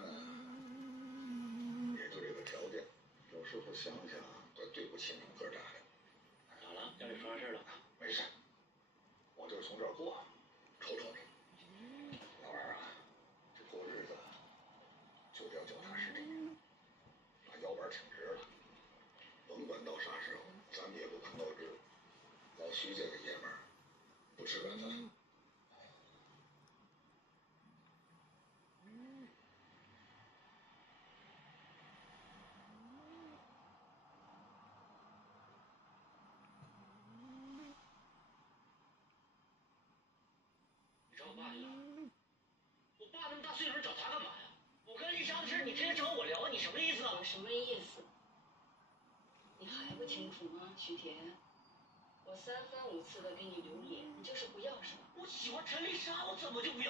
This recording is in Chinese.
呢，也就这个条件，有时候想想怪对不起你们哥俩的。咋了？家里出啥事了？没事，我就是从这儿过，瞅瞅你。老二啊，这过日子就得要脚踏实地，把腰板挺直了。甭管到啥时候，咱们也不肯露直。老徐这个爷们儿不吃软饭。你找我爸去了？我爸那么大岁数，找他干嘛呀？我跟丽莎的事，你直接找我聊，你什么意思啊？我什么意思？你还不清楚吗，徐田？我3番5次的给你留脸，你就是不要是吧？我喜欢陈丽莎，我怎么就不要？